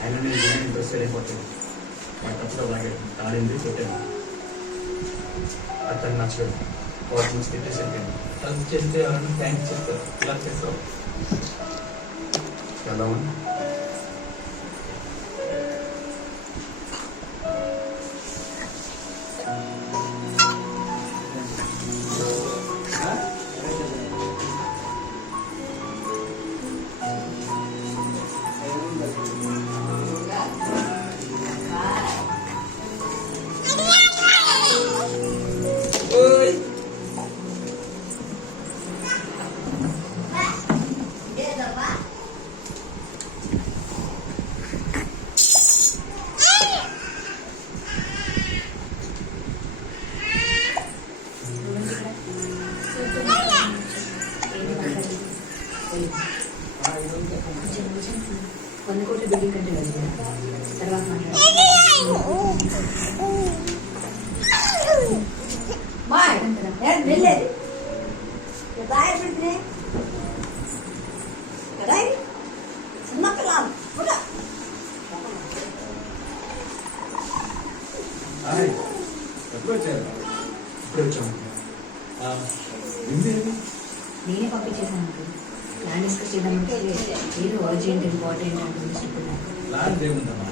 ఆయన నేను ఇంట్రెస్ట్ అయిపోతాను వాటి తప్పుడు అలాగే కాడింది పెట్టాను అతను నచ్చడు వాటి నుంచి తిట్టేసి వెళ్ళిపోయాను అది చేస్తే ఎవరైనా థ్యాంక్స్ చెప్తారు ఇలా చేస్తావు ఎలా ఉంది కొన్ని కోట్ల బిల్డింగ్ కంటే లేదు తర్వాత ఎప్పుడు వచ్చారు ఇప్పుడు వచ్చాము నేనే పంపించేసాను ప్లాన్ డిస్కస్ చేద్దామంటే ఏదో అర్జెంట్ ఇంపార్టెంట్ అంటే లాస్ట్ డే ఉందమ్మా